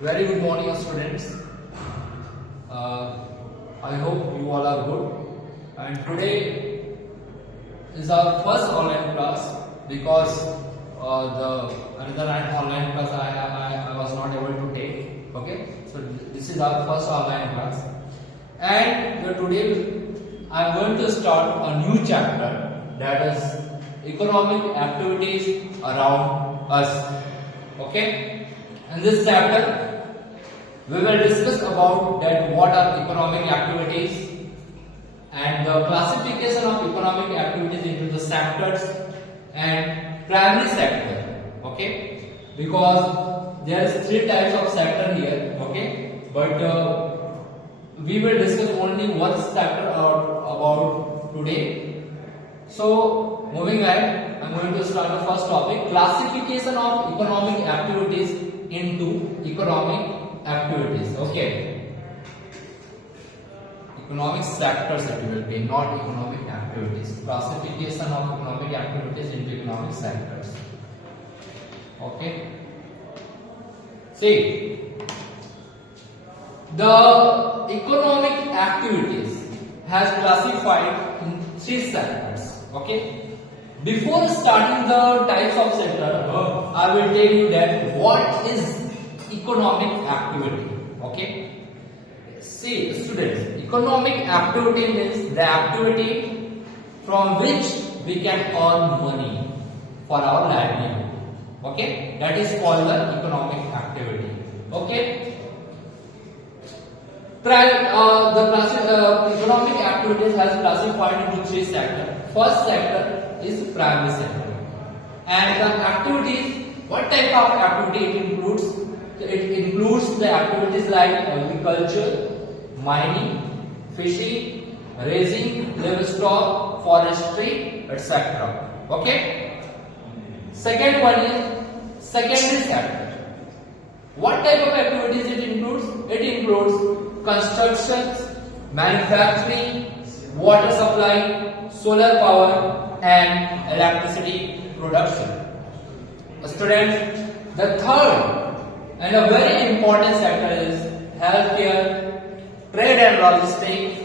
Very good morning, students. I hope you all are good. And today is our first online class because the another online class I was not able to take. Okay, so this is our first online class, and today I am going to start a new chapter, that is economic activities around us. Okay, in this chapter we will discuss about that what are economic activities and the classification of economic activities into the sectors and primary sector. Okay, because there is three types of sector here. Okay, but we will discuss only one sector about today. So moving ahead, I am going to start the first topic: classification of economic activities into economic activities. Okay, economic sectors it will be, not economic activities. Classification of economic activities into economic sectors. Okay, see, the economic activities has classified in three sectors. Okay, before starting the types of sector, I will tell you that what is economic activity. Okay, see students, economic activity means the activity from which we can earn money for our livelihood. Okay, that is called the economic activity. Okay, economic activities has classified into three sectors. First sector is primary sector, and the activities, what type of activity it includes? It includes the activities like agriculture, mining, fishing, raising livestock, forestry, etc. Okay. Second one is secondary sector. What type of activities it includes? It includes construction, manufacturing, water supply, solar power, and electricity production. Students, the third and a very important sector is healthcare, trade and logistics,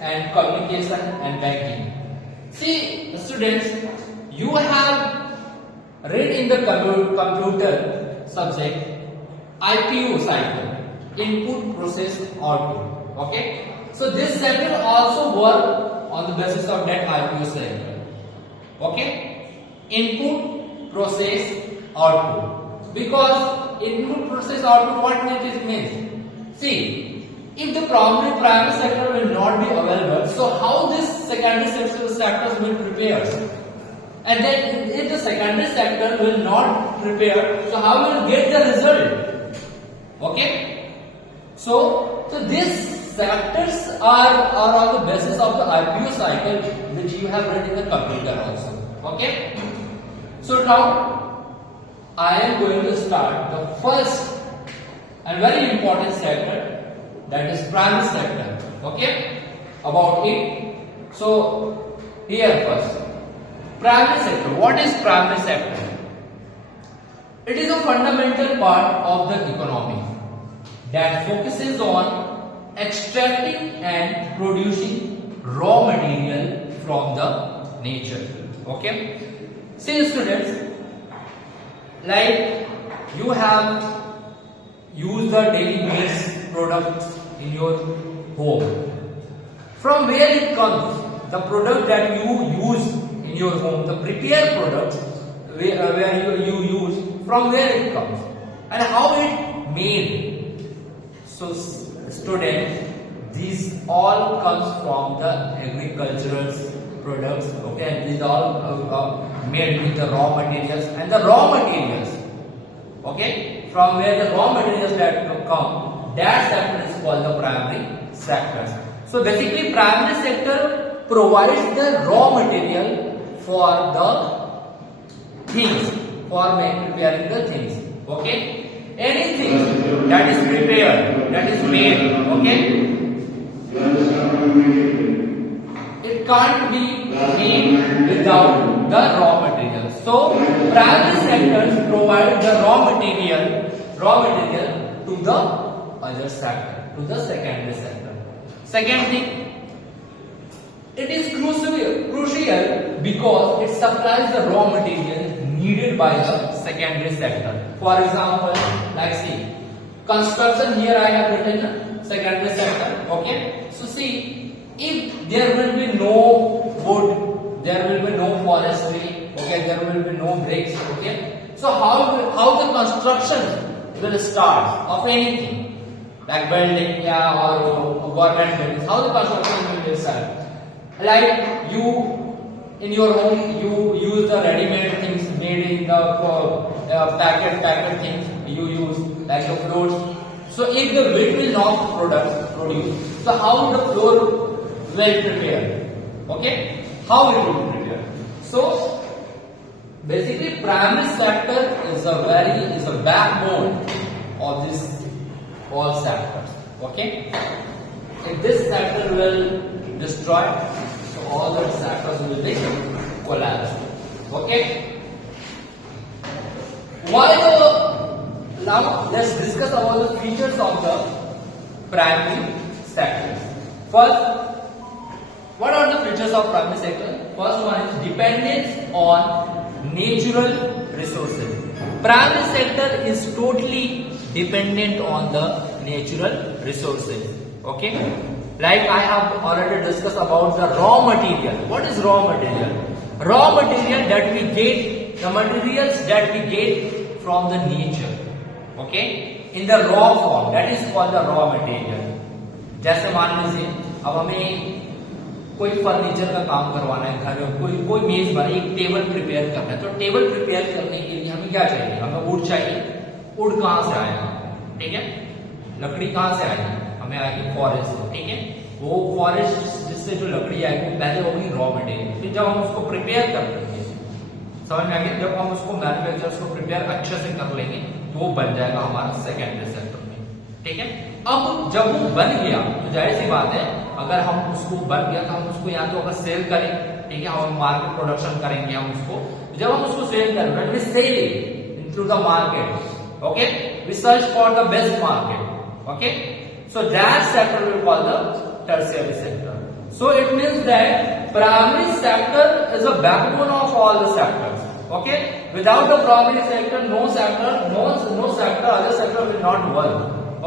and communication and banking. See, students, you have read in the computer subject IPO cycle, input, process, output. Okay, so this sector also work on the basis of that IPO cycle. Okay, input, process, output. Because input, process, output, what it means? See, if the primary sector will not be available, so how this secondary sectors will prepare? And then if the secondary sector will not prepare, so how will get the result? Okay, so these sectors are on the basis of the IPO cycle, which you have read in the computer also. Okay, so now I am going to start the first and very important sector, that is primary sector. Okay, about it. So here first, primary sector. What is primary sector? It is a fundamental part of the economy that focuses on extracting and producing raw material from the nature. Okay, see students, like you have used the daily needs products in your home. From where it comes, the product that you use in your home, the prepared products where you use, from where it comes and how it made. So students, these all comes from the agricultural products. Okay, these all made with the raw materials, and the raw materials, okay, from where the raw materials that come, that sector is called the primary sectors. So basically primary sector provides the raw material for the things, for preparing the things. Okay, anything that is prepared, that is made, okay, it can't be made without the raw material. So primary sectors provide the raw material to the other sector, to the secondary sector. Second thing, it is crucial because it supplies the raw material needed by the secondary sector. For example, like see, construction, here I have written secondary sector. Okay, so see, if there will be no wood, there will be no forestry, okay, there will be no bricks, okay, so how the construction will start of anything like building, yeah, or government buildings, how the construction will start? Like you in your home, you use the ready-made things made in the packet things you use, like the floors. So if the wood will not produce, so how the floor will prepare? Okay, how it will prepare? So basically, primary sector is a backbone of this all sectors. Okay, if this sector will destroy, so all the sectors will be collapsed. Okay, now let's discuss about the features of the primary sectors. First, what are the features of primary sector? First one is dependence on natural resources. Primary sector is totally dependent on the natural resources. Okay, like I have already discussed about the raw material. What is raw material? Raw material that we get, the materials that we get from the nature. Okay, in the raw form, that is called the raw material. जैसे मान लीजिए अब हमें कोई furniture का काम करवाना है घर में, कोई मेज बना, एक टेबल प्रिपेयर करना है, तो टेबल प्रिपेयर करने के लिए हमें क्या चाहिए? हमें वुड चाहिए. वुड कहाँ से आएगा? ठीक है, लकड़ी कहाँ से आएगी? हमें आएगी फॉरेस्ट से. ठीक है, वो फॉरेस्ट जिससे जो लकड़ी आएगी वो पहले होगी रॉ मटेरियल. फिर जब हम उसको प्रिपेयर कर लेंगे, समझ में आ गया, जब हम उसको मैन्युफैक्चर, उसको प्रिपेयर अच्छे से कर लेंगे तो वो बन जाएगा हमारा सेकेंडरी सेक्टर में. ठीक है, अब जब वो बन गया तो जाहिर सी बात है, अगर हम उसको बन गया तो हम उसको या तो अगर सेल करें, ठीक है, हम मार्केट प्रोडक्शन करेंगे हम उसको. जब हम उसको सेल करें, when we sell it through the market, okay, we search for the best market. Okay, so that sector we call the tertiary sector. So it means that primary sector is a backbone of all the sectors. Okay, without the primary sector, no sector, other sector will not work.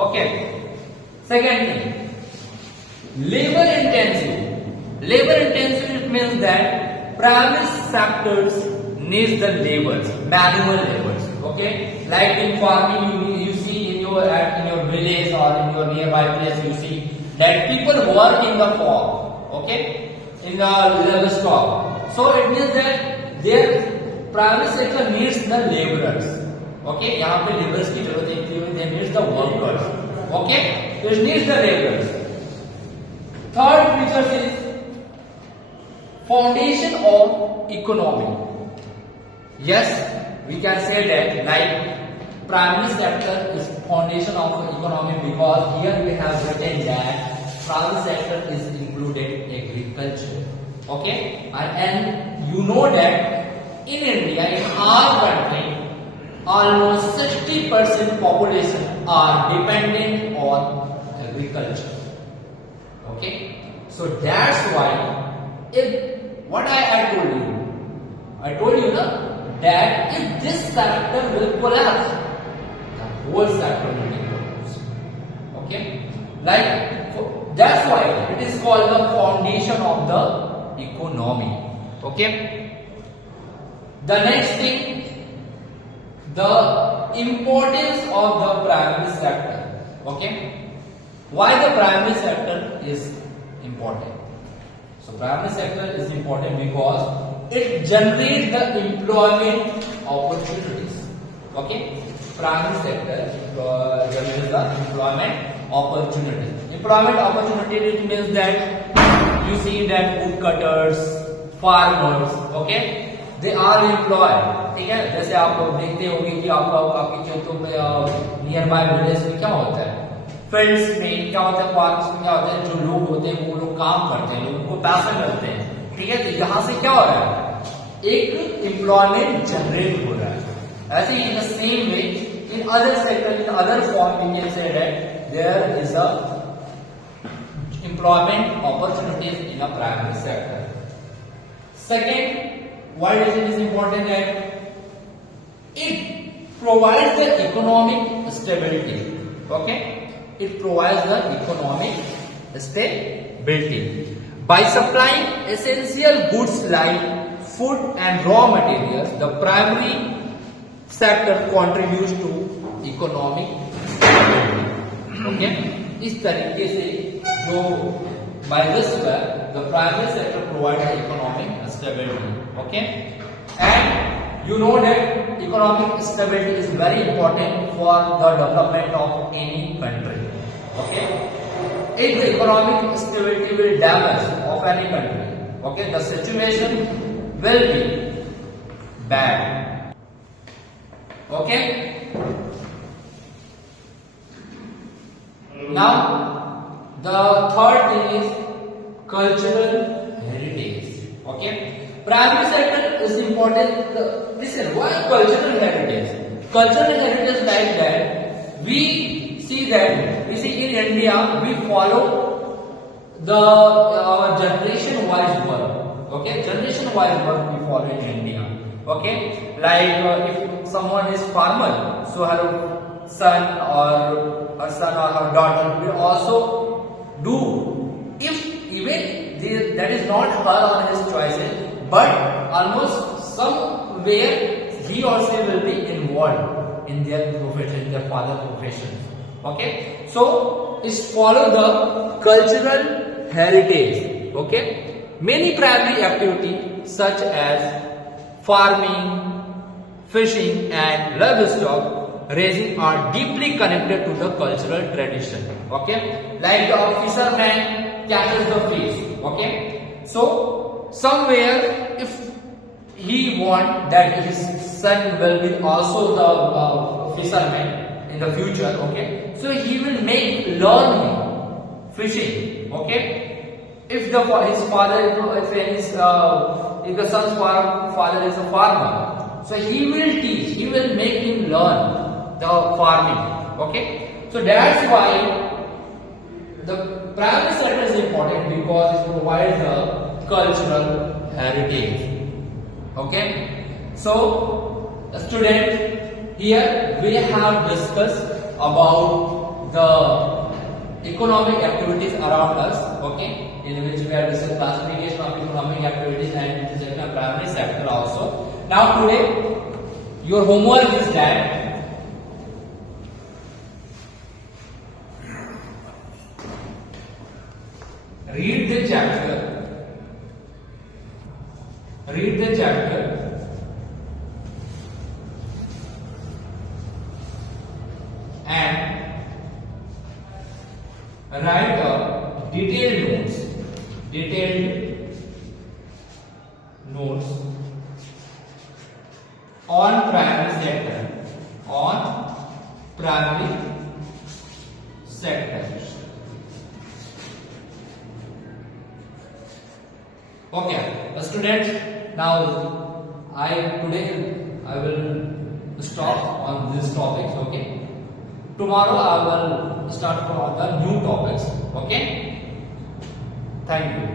Okay, second thing, labor intensive. Labor intensive, it means that primary sectors needs the labors, manual labors. Okay, like in farming, you see in your village or in your nearby place, you see that people work in the farm. Okay, in the livestock. So it means that their primary sector needs the laborers. Okay, यहाँ पे laborers की जरूरत है, they needs the workers. Okay, so it needs the laborers. Third feature is foundation of economy. Yes, we can say that like primary sector is foundation of economy because here we have written that primary sector is included agriculture. Okay, and you know that in India, in our country, almost 60% population are dependent on agriculture. Okay, so that's why if what I told you na, that if this sector will collapse, the whole sector will be collapsed. Okay, like that's why it is called the foundation of the economy. Okay, the next thing, the importance of the primary sector. Okay, why the primary sector is important? So primary sector is important because it generates the employment opportunities. Okay, primary sector generates the employment opportunities. Employment opportunity means that you see that woodcutters, farmers, okay, they are employed. ठीक है, जैसे आप देखते होंगे कि आपके खेतों में नियर बाय विलेज में क्या होता है, फील्ड्स में क्या होता है, फार्म्स में क्या होता है, जो लोग होते हैं वो लोग काम करते हैं, लोगों को पैसे मिलते हैं. ठीक है, तो यहाँ से क्या हो रहा है, एक एम्प्लॉयमेंट जनरेट हो रहा है. ऐसे in the same way in other sector, in other form, we can say that there is a employment opportunities in a primary sector. Second, why it is important that it provides the economic stability. Okay, it provides the economic stability by supplying essential goods like food and raw materials. The primary sector contributes to economic stability. Okay, इस तरीके से जो by this way the primary sector provides economic stability. Okay, and you know that economic stability is very important for the development of any country. Okay, if the economic stability will damage of any country, okay, the situation will be bad. Okay. Now the third thing is cultural heritage. Okay, primary sector is important. Listen, why cultural heritage? Cultural heritage like that we see in India we follow the generation wise work. Okay, generation wise work we follow in India. Okay, like if someone is farmer, so her son or her daughter will also do. If even that is not her or his choices, but almost somewhere he or she will be involved in their profession, their father profession. Okay, so it's follow the cultural heritage. Okay, many primary activities such as farming, fishing and livestock raising are deeply connected to the cultural tradition. Okay, like the fisherman catches the fish. Okay, so somewhere if he want that his son will be also the fisherman in the future, okay, so he will learn him fishing. Okay, if his father, if the son's father is a farmer, so he will teach, he will make him learn the farming. Okay, so that's why the primary sector is important, because it provides a cultural heritage. Okay, so students, here we have discussed about the economic activities around us. Okay, in which we have discussed classification of economic activities and primary sector also. Now today your homework is that read the chapter and write a detailed notes on primary sector. Okay, students, now today I will stop on these topics. Okay, tomorrow I will start for the new topics. Okay, thank you.